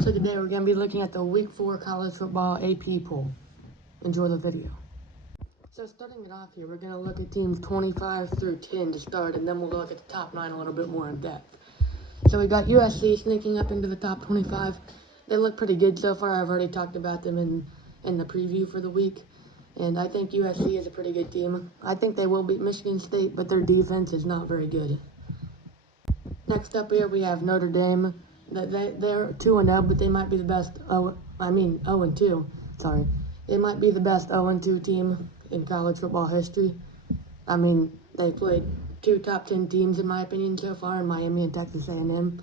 So today we're going to be looking at the Week 4 College Football AP poll. Enjoy the video. So starting it off here, we're going to look at teams 25 through 10 to start, and then we'll look at the top 9 a little bit more in depth. So we got USC sneaking up into the top 25. They look pretty good so far. I've already talked about them in the preview for the week. And I think USC is a pretty good team. I think they will beat Michigan State, but their defense is not very good. Next up here, we have Notre Dame. They're 2-0, but they might be the best. 0-2. Sorry, they might be the best 0-2 team in college football history. I mean, they played 2 top 10 teams in my opinion so far, in Miami and Texas A&M,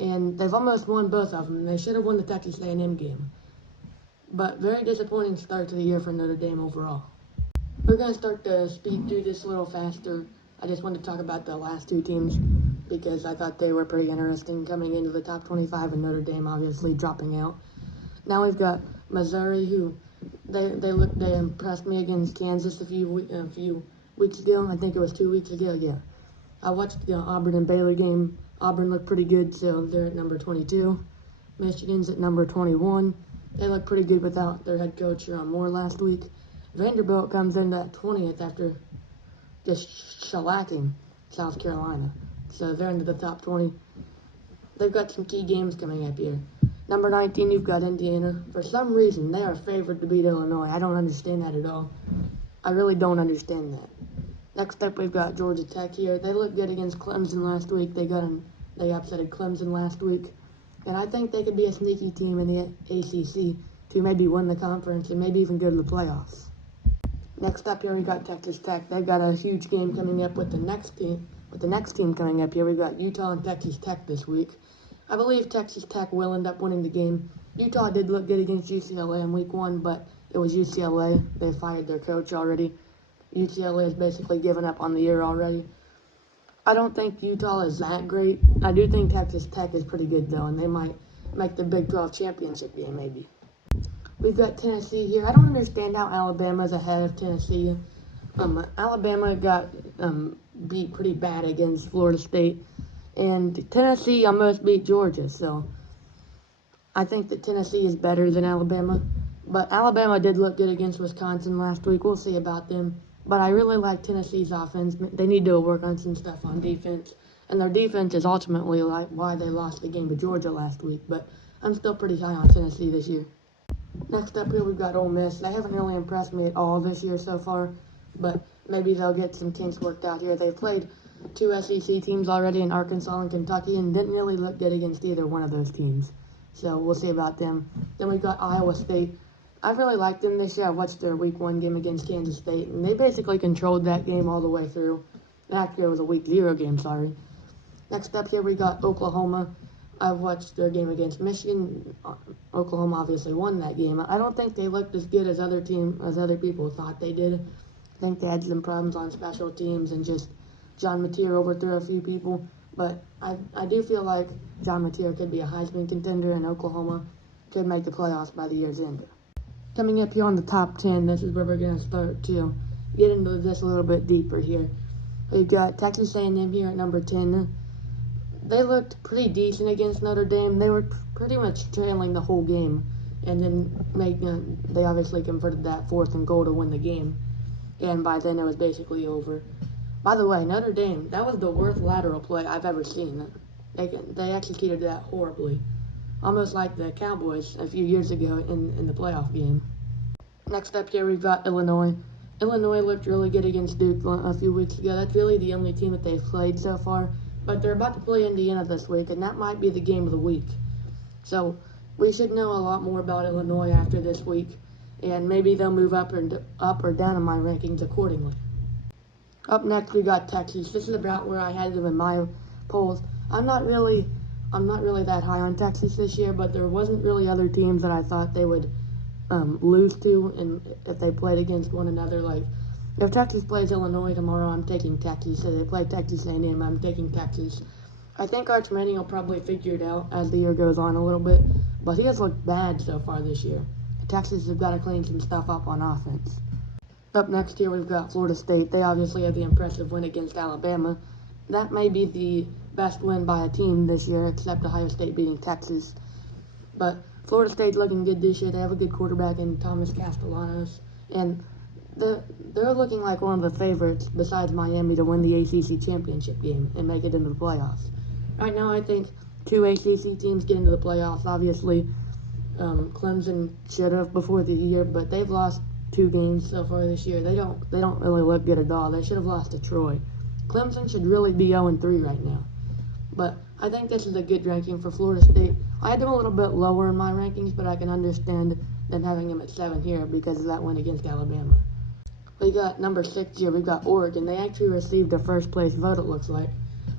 and they've almost won both of them. They should have won the Texas A&M game, but very disappointing start to the year for Notre Dame overall. We're gonna start to speed through this a little faster. I just wanted to talk about the last 2 teams because I thought they were pretty interesting coming into the top 25, and Notre Dame obviously dropping out. Now we've got Missouri, who they impressed me against Kansas a few weeks ago. I think it was 2 weeks ago. Yeah, I watched the Auburn and Baylor game. Auburn looked pretty good, so they're at number 22. Michigan's at number 21. They look pretty good without their head coach Ron Moore last week. Vanderbilt comes in at 20th after just shellacking South Carolina. So they're into the top 20. They've got some key games coming up here. Number 19, you've got Indiana. For some reason, they are favored to beat Illinois. I don't understand that at all. I really don't understand that. Next up, we've got Georgia Tech here. They looked good against Clemson last week. They upsetted Clemson last week. And I think they could be a sneaky team in the ACC to maybe win the conference and maybe even go to the playoffs. Next up here, we've got Texas Tech. They've got a huge game coming up with the next team coming up here. We've got Utah and Texas Tech this week. I believe Texas Tech will end up winning the game. Utah did look good against UCLA in week 1, but it was UCLA. They fired their coach already. UCLA has basically given up on the year already. I don't think Utah is that great. I do think Texas Tech is pretty good, though, and they might make the Big 12 championship game, maybe. We've got Tennessee here. I don't understand how Alabama's ahead of Tennessee. Alabama got beat pretty bad against Florida State, and Tennessee almost beat Georgia, so I think that Tennessee is better than Alabama. But Alabama did look good against Wisconsin last week. We'll see about them. But I really like Tennessee's offense. They need to work on some stuff on defense, and their defense is ultimately why they lost the game to Georgia last week. But I'm still pretty high on Tennessee this year. Next up here, we've got Ole Miss. They haven't really impressed me at all this year so far, but maybe they'll get some kinks worked out here. They've played 2 SEC teams already in Arkansas and Kentucky and didn't really look good against either one of those teams. So we'll see about them. Then we've got Iowa State. I really liked them this year. I watched their week 1 game against Kansas State, and they basically controlled that game all the way through. Actually, it was a week 0 game, sorry. Next up here, we got Oklahoma. I've watched their game against Michigan. Oklahoma obviously won that game. I don't think they looked as good as other people thought they did. I think they had some problems on special teams and just John Mateer overthrew a few people. But I do feel like John Mateer could be a Heisman contender, and Oklahoma could make the playoffs by the year's end. Coming up here on the top 10, this is where we're going to start to get into this a little bit deeper here. We've got Texas A&M here at number 10. They looked pretty decent against Notre Dame. They were pretty much trailing the whole game, and then they obviously converted that 4th and goal to win the game, and by then it was basically over. By the way, Notre Dame, that was the worst lateral play I've ever seen. They executed that horribly, almost like the Cowboys a few years ago in the playoff game. Next up here, we've got Illinois. Illinois looked really good against Duke a few weeks ago. That's really the only team that they've played so far. But they're about to play Indiana this week, and that might be the game of the week. So we should know a lot more about Illinois after this week, and maybe they'll move up or down in my rankings accordingly. Up next, we got Texas. This is about where I had them in my polls. I'm not really that high on Texas this year, but there wasn't really other teams that I thought they would lose to, and if they played against one another. Like, if Texas plays Illinois tomorrow, I'm taking Texas. If they play Texas A&M, I'm taking Texas. I think Arch Manning will probably figure it out as the year goes on a little bit, but he has looked bad so far this year. Texas has got to clean some stuff up on offense. Up next here, we've got Florida State. They obviously had the impressive win against Alabama. That may be the best win by a team this year, except Ohio State beating Texas. But Florida State's looking good this year. They have a good quarterback in Thomas Castellanos. And they're looking like one of the favorites, besides Miami, to win the ACC championship game and make it into the playoffs. Right now, I think 2 ACC teams get into the playoffs. Obviously, Clemson should have before the year, but they've lost 2 games so far this year. They don't really look good at all. They should have lost to Troy. Clemson should really be 0-3 right now. But I think this is a good ranking for Florida State. I had them a little bit lower in my rankings, but I can understand them having them at 7 here because of that win against Alabama. We got number 6 here. We got Oregon. They actually received a first place vote, it looks like.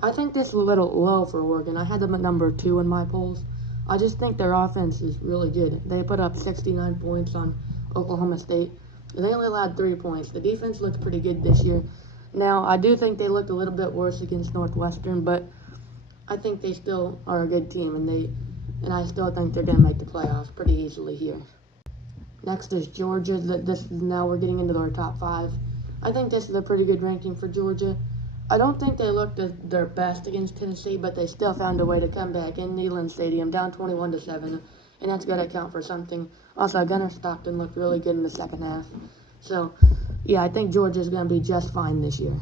I think this is a little low for Oregon. I had them at number 2 in my polls. I just think their offense is really good. They put up 69 points on Oklahoma State. And they only allowed 3 points. The defense looks pretty good this year. Now, I do think they looked a little bit worse against Northwestern, but I think they still are a good team, and I still think they're going to make the playoffs pretty easily here. Next is Georgia. Now we're getting into their top 5. I think this is a pretty good ranking for Georgia. I don't think they looked at their best against Tennessee, but they still found a way to come back in Neyland Stadium, down 21-7, and that's got to count for something. Also, Gunnar Stockton looked really good in the second half. So, yeah, I think Georgia's going to be just fine this year.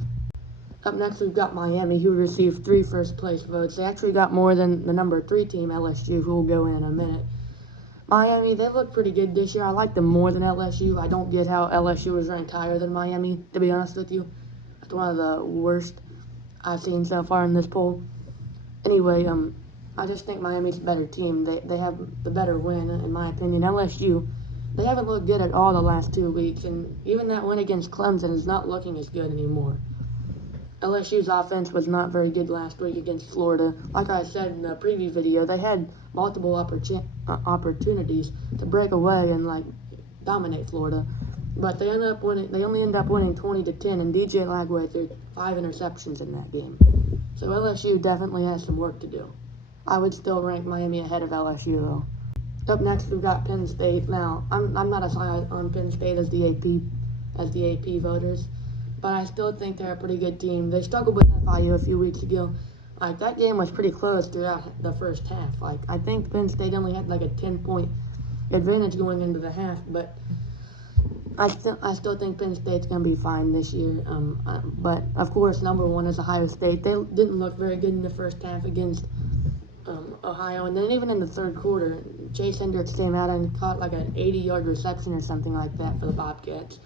Up next, we've got Miami, who received 3 first-place votes. They actually got more than the number 3 team, LSU, who will go in a minute. Miami, they look pretty good this year. I like them more than LSU. I don't get how LSU was ranked higher than Miami, to be honest with you. It's one of the worst I've seen so far in this poll. Anyway, I just think Miami's a better team. They have the better win, in my opinion. LSU, they haven't looked good at all the last 2 weeks, and even that win against Clemson is not looking as good anymore. LSU's offense was not very good last week against Florida. Like I said in the preview video, they had multiple opportunities to break away and dominate Florida, but they only end up winning 20-10, and DJ Lagway threw 5 interceptions in that game. So LSU definitely has some work to do. I would still rank Miami ahead of LSU though. Up next, we've got Penn State. Now, I'm not as high on Penn State as the AP voters, but I still think they're a pretty good team. They struggled with FIU a few weeks ago. That game was pretty close throughout the first half. I think Penn State only had a 10-point advantage going into the half, but I still think Penn State's going to be fine this year. But, of course, number 1 is Ohio State. They didn't look very good in the first half against Ohio, and then even in the third quarter, Chase Hendricks came out and caught an 80-yard reception or something like that for the Bobcats.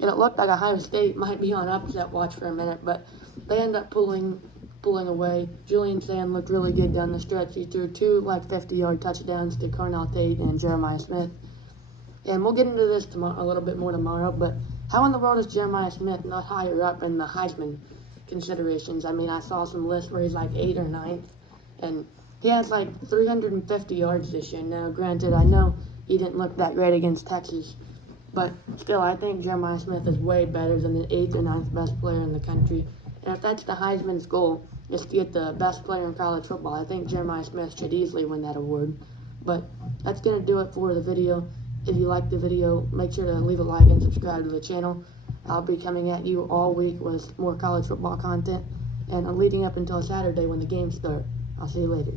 And it looked like Ohio State might be on upset watch for a minute, but they end up pulling away. Julian Sand looked really good down the stretch. He threw 2 50-yard touchdowns to Cornell Tate and Jeremiah Smith. And we'll get into this a little bit more tomorrow, but how in the world is Jeremiah Smith not higher up in the Heisman considerations? I mean, I saw some lists where he's 8th or 9th, and he has 350 yards this year. Now, granted, I know he didn't look that great against Texas, but still, I think Jeremiah Smith is way better than the 8th or 9th best player in the country. And if that's the Heisman's goal, is to get the best player in college football, I think Jeremiah Smith should easily win that award. But that's going to do it for the video. If you liked the video, make sure to leave a like and subscribe to the channel. I'll be coming at you all week with more college football content, and leading up until Saturday when the games start. I'll see you later.